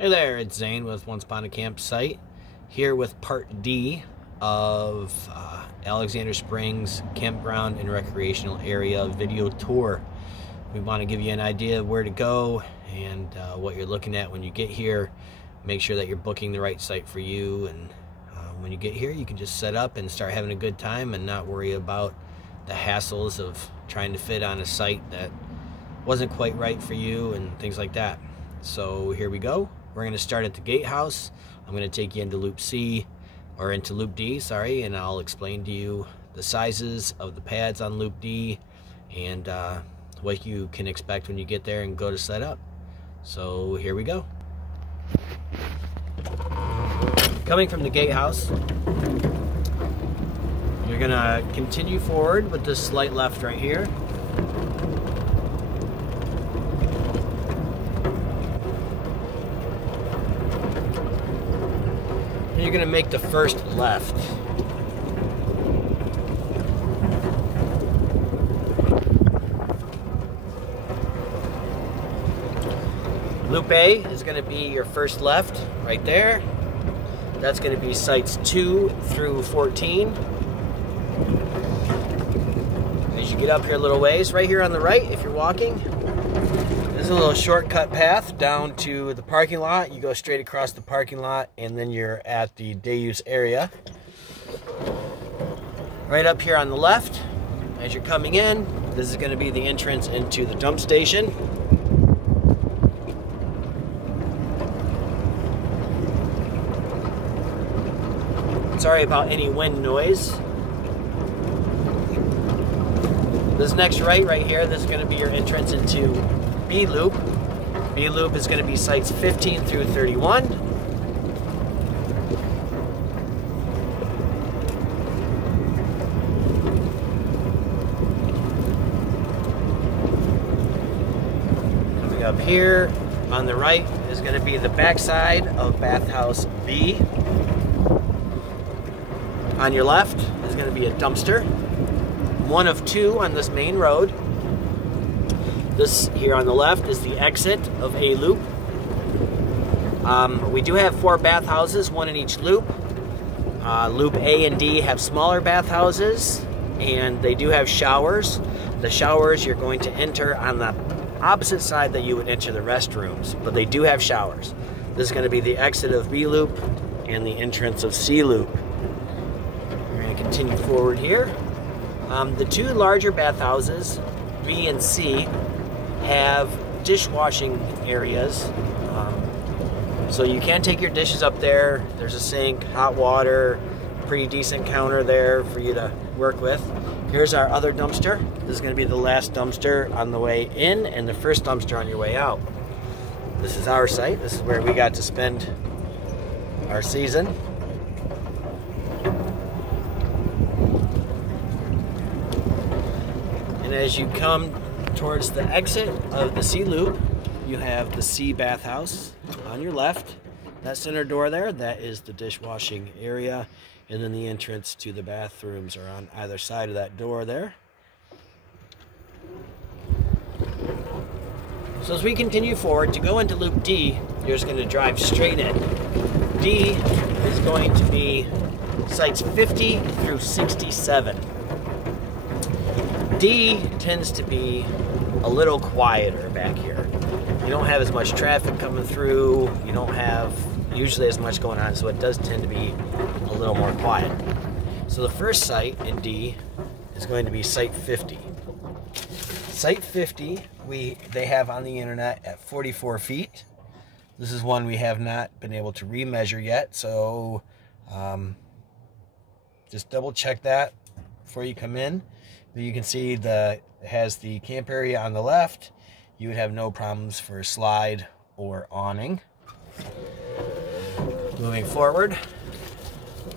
Hey there, it's Zane with Once Upon a Campsite, here with part D of Alexander Springs Campground and Recreational Area video tour. We want to give you an idea of where to go and what you're looking at when you get here. Make sure that you're booking the right site for you, and when you get here you can just set up and start having a good time and not worry about the hassles of trying to fit on a site that wasn't quite right for you and things like that. So here we go. We're going to start at the gatehouse. I'm going to take you into Loop C, or into Loop D, sorry, and I'll explain to you the sizes of the pads on Loop D and what you can expect when you get there and go to set up. So here we go. Coming from the gatehouse, you're going to continue forward with this slight left right here. You're going to make the first left. Loop A is going to be your first left right there. That's going to be sites 2 through 14. As you get up here a little ways, right here on the right, if you're walking, there's a little shortcut path down to the parking lot. You go straight across the parking lot and then you're at the day use area. Right up here on the left, as you're coming in, this is going to be the entrance into the dump station. Sorry about any wind noise. This next right here, this is going to be your entrance into B Loop. B Loop is going to be sites 15 through 31. Coming up here on the right is going to be the backside of Bathhouse B. On your left is going to be a dumpster. One of two on this main road. This here on the left is the exit of A Loop. We do have 4 bathhouses, one in each loop. Loop A and D have smaller bathhouses, and they do have showers. The showers you're going to enter on the opposite side that you would enter the restrooms, but they do have showers. This is going to be the exit of B Loop and the entrance of C Loop. We're going to continue forward here. The 2 larger bathhouses, B and C, have dishwashing areas. So you can take your dishes up there. There's a sink, hot water, pretty decent counter there for you to work with. Here's our other dumpster. This is going to be the last dumpster on the way in and the first dumpster on your way out. This is our site. This is where we got to spend our season. And as you come towards the exit of the C Loop, you have the C bathhouse on your left. That center door there, that is the dishwashing area, and then the entrance to the bathrooms are on either side of that door there. So as we continue forward, to go into Loop D, you're just going to drive straight in. D is going to be sites 50 through 67. D tends to be a little quieter back here. You don't have as much traffic coming through. You don't have usually as much going on, so it does tend to be a little more quiet. So the first site in D is going to be site 50. Site 50 they have on the internet at 44 feet. This is one we have not been able to remeasure yet, so just double check that before you come in. But you can see it has the camp area on the left. You would have no problems for slide or awning. Moving forward,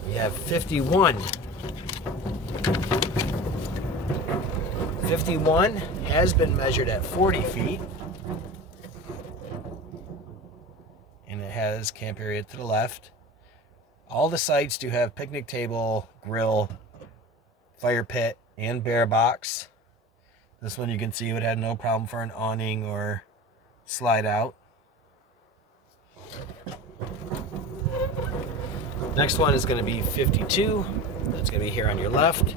we have 51. 51 has been measured at 40 feet. And it has camp area to the left. All the sites do have picnic table, grill, fire pit, and bear box. This one you can see would have no problem for an awning or slide out. Next one is going to be 52. That's going to be here on your left.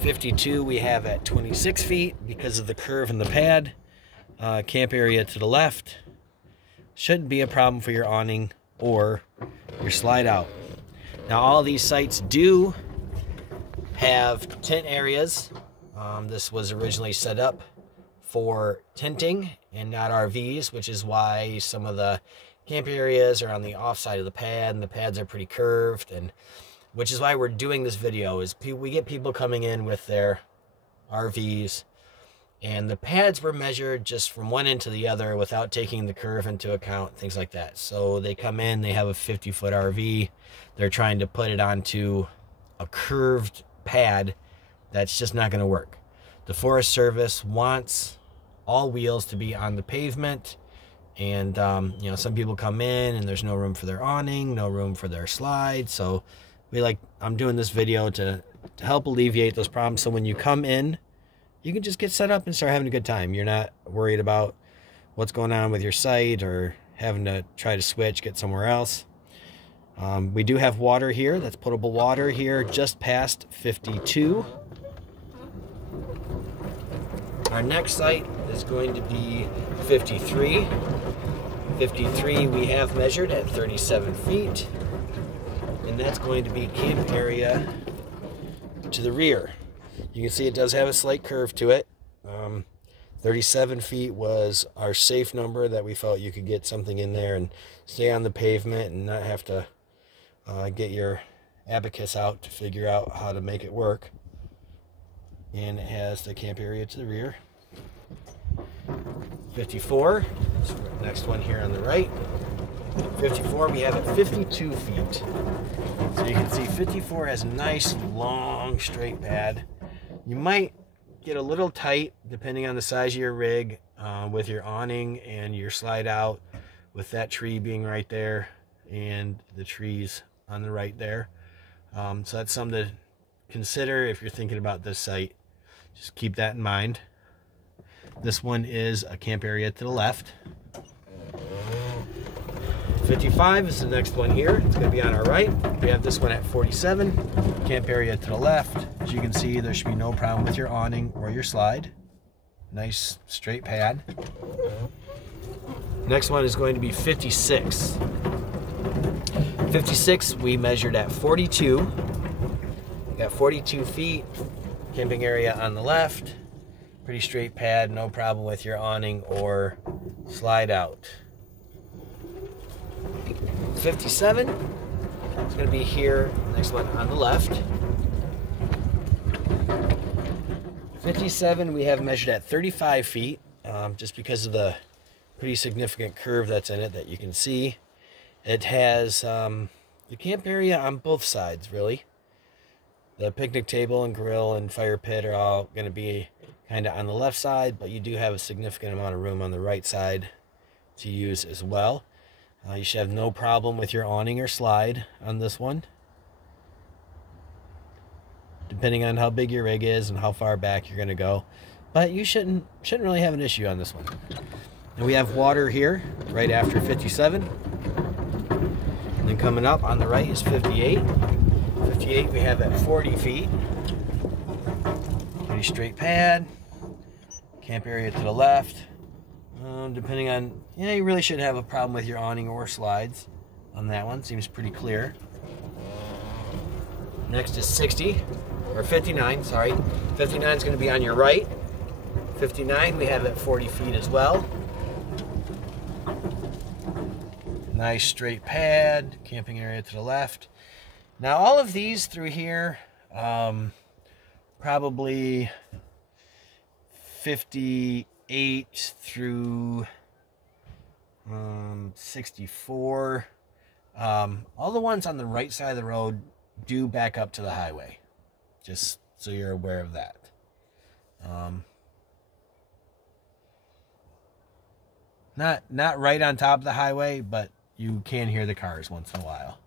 52 we have at 26 feet because of the curve in the pad. Camp area to the left. Shouldn't be a problem for your awning or your slide out. Now all these sites do have tent areas. This was originally set up for tenting and not RVs, which is why some of the camp areas are on the off side of the pad, and the pads are pretty curved, and which is why we're doing this video. Is we get people coming in with their RVs, and the pads were measured just from one end to the other without taking the curve into account, things like that. So they come in, they have a 50-foot RV, they're trying to put it onto a curved pad. That's just not going to work. The Forest Service wants all wheels to be on the pavement, and you know, some people come in and there's no room for their awning, no room for their slide. So I'm doing this video to help alleviate those problems, so when you come in, you can just get set up and start having a good time. You're not worried about what's going on with your site or having to try to switch, get somewhere else. We do have water here. That's potable water here just past 52. Our next site is going to be 53. 53 we have measured at 37 feet. And that's going to be camp area to the rear. You can see it does have a slight curve to it. 37 feet was our safe number that we felt you could get something in there and stay on the pavement and not have to get your abacus out to figure out how to make it work. And it has the camp area to the rear. 54, so next one here on the right. 54 we have at 52 feet. So you can see 54 has a nice long straight pad. You might get a little tight depending on the size of your rig with your awning and your slide out, with that tree being right there and the trees on the right there. So that's something to consider if you're thinking about this site. Just keep that in mind. This one is a camp area to the left. 55 is the next one here. It's going to be on our right. We have this one at 47. Camp area to the left. As you can see, there should be no problem with your awning or your slide. Nice straight pad. Next one is going to be 56. 56 we measured at 42. We got 42 feet. Camping area on the left. Pretty straight pad, no problem with your awning or slide out. 57 is going to be here, next one on the left. 57 we have measured at 35 feet, just because of the pretty significant curve that's in it that you can see. It has the camp area on both sides, really. The picnic table and grill and fire pit are all going to be kind of on the left side, but you do have a significant amount of room on the right side to use as well. You should have no problem with your awning or slide on this one, depending on how big your rig is and how far back you're going to go. But you shouldn't really have an issue on this one. And we have water here right after 57. And then coming up on the right is 58. 58 we have at 40 feet. Pretty straight pad. Camp area to the left. Depending on, you really shouldn't have a problem with your awning or slides on that one. Seems pretty clear. Next is 60, or 59, sorry. 59 is going to be on your right. 59 we have at 40 feet as well. Nice straight pad, camping area to the left. Now all of these through here, probably 58 through 64. All the ones on the right side of the road do back up to the highway, just so you're aware of that. Not right on top of the highway, but you can hear the cars once in a while.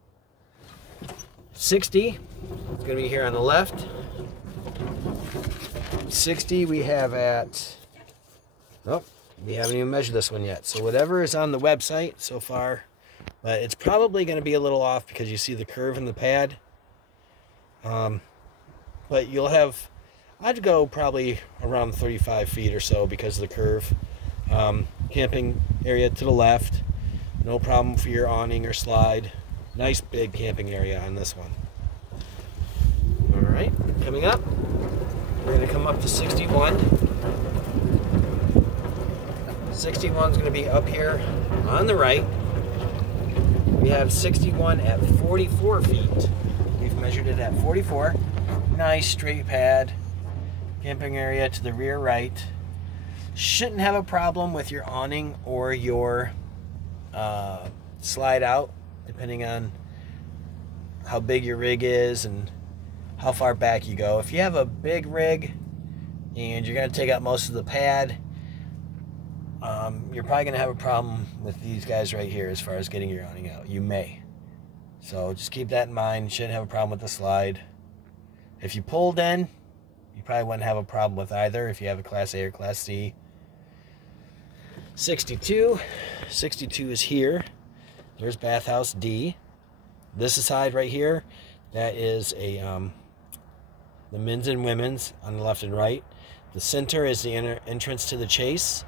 60, it's going to be here on the left. 60 we have at, oh, we haven't even measured this one yet. So whatever is on the website so far But it's probably going to be a little off because you see the curve in the pad. But you'll have, I'd go probably around 35 feet or so because of the curve. Camping area to the left. No problem for your awning or slide. Nice big camping area on this one. All right, coming up, we're going to come up to 61. 61 is going to be up here on the right. We have 61 at 44 feet. We've measured it at 44. Nice straight pad. Camping area to the rear right. Shouldn't have a problem with your awning or your slide out, depending on how big your rig is and how far back you go. If you have a big rig and you're going to take out most of the pad, you're probably going to have a problem with these guys right here as far as getting your awning out. You may. So just keep that in mind. You shouldn't have a problem with the slide. If you pulled in, you probably wouldn't have a problem with either if you have a Class A or Class C. 62. 62 is here. There's bathhouse D. This side right here, that is a the men's and women's on the left and right. The center is the entrance to the chase,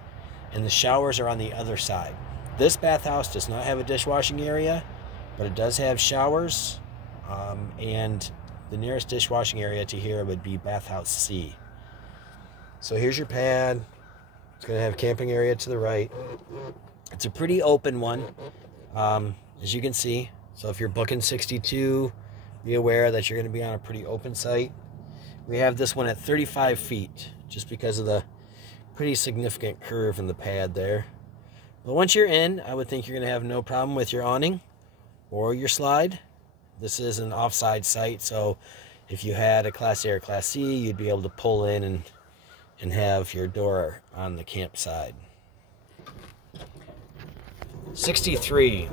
and the showers are on the other side. This bathhouse does not have a dishwashing area, but it does have showers, and the nearest dishwashing area to here would be bathhouse C. So here's your pad. It's going to have camping area to the right. It's a pretty open one, as you can see. So if you're booking 62, be aware that you're going to be on a pretty open site. We have this one at 35 feet, just because of the pretty significant curve in the pad there. But once you're in, I would think you're going to have no problem with your awning or your slide. This is an offside site, so if you had a Class A or Class C, you'd be able to pull in and have your door on the camp side. 63.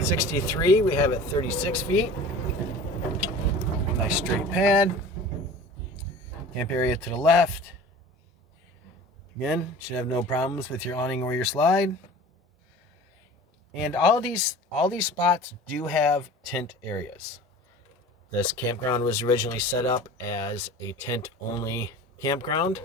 63, we have at 36 feet. Nice straight pad. Camp area to the left. Again, should have no problems with your awning or your slide. And all these spots do have tent areas. This campground was originally set up as a tent-only campground,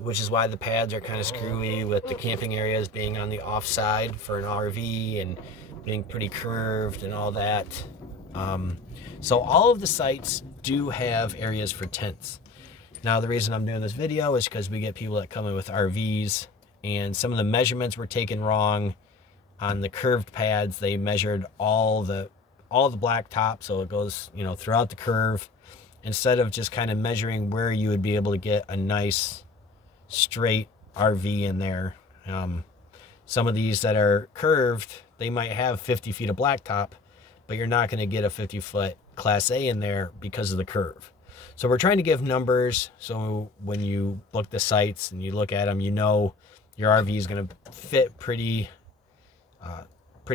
which is why the pads are kind of screwy with the camping areas being on the offside for an RV and being pretty curved and all that. So all of the sites do have areas for tents. Now the reason I'm doing this video is because we get people that come in with RVs, and some of the measurements were taken wrong on the curved pads. They measured all the black top, so it goes, you know, throughout the curve, instead of just kind of measuring where you would be able to get a nice straight RV in there. Some of these that are curved, they might have 50 feet of blacktop, but you're not going to get a 50-foot Class A in there because of the curve. So we're trying to give numbers, so when you book the sites and you look at them, you know your RV is going to fit pretty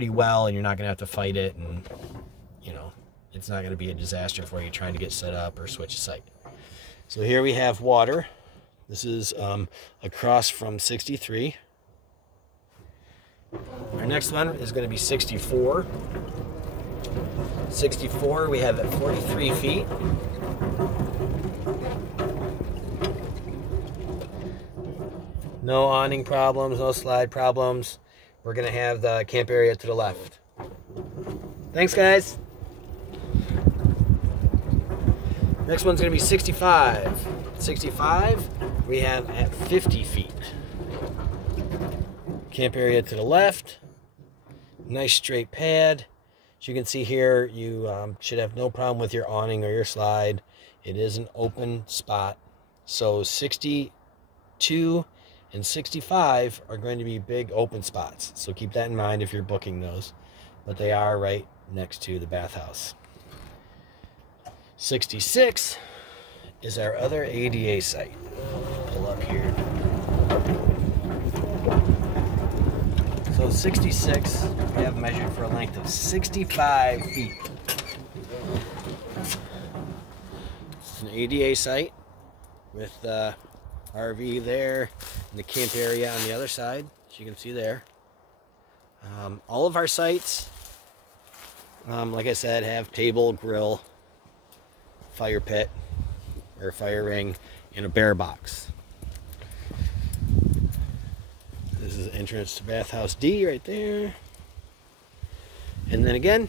well, and you're not going to have to fight it, and you know it's not going to be a disaster for you trying to get set up or switch a site. So here we have water. This is across from 63. Our next one is going to be 64. 64 we have at 43 feet. No awning problems, no slide problems. We're going to have the camp area to the left. Thanks, guys. Next one's going to be 65. 65 we have at 50 feet. Camp area to the left. Nice straight pad. As you can see here, you should have no problem with your awning or your slide. It is an open spot. So 62 and 65 are going to be big open spots. So keep that in mind if you're booking those. But they are right next to the bathhouse. 66 is our other ADA site. Pull up here. So 66, we have measured for a length of 65 feet. It's an ADA site with the RV there and the camp area on the other side, as you can see there. All of our sites, like I said, have table, grill, fire pit, or fire ring, and a bear box. This is the entrance to bathhouse D right there. And then again,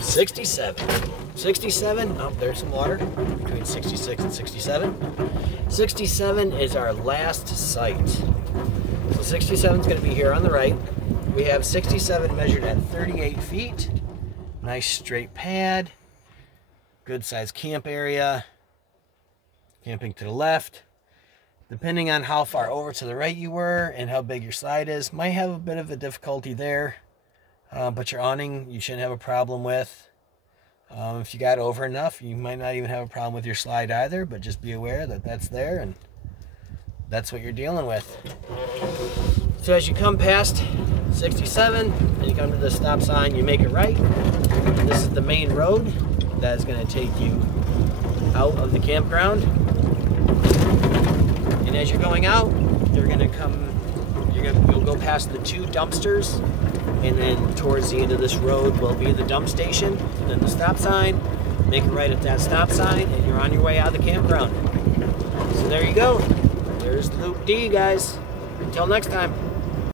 67. 67, oh, there's some water between 66 and 67. 67 is our last site. So 67 is going to be here on the right. We have 67 measured at 38 feet. Nice straight pad. Good sized camp area. Camping to the left. Depending on how far over to the right you were and how big your slide is, might have a bit of a difficulty there. But your awning you shouldn't have a problem with. If you got over enough, you might not even have a problem with your slide either, but just be aware that that's there and that's what you're dealing with. So as you come past 67 and you come to the stop sign, you make it right. This is the main road that is going to take you out of the campground. And as you're going out, you'll go past the 2 dumpsters, and then towards the end of this road will be the dump station, and then the stop sign. Make it right at that stop sign, and you're on your way out of the campground. So there you go. There's Loop D, guys. Until next time.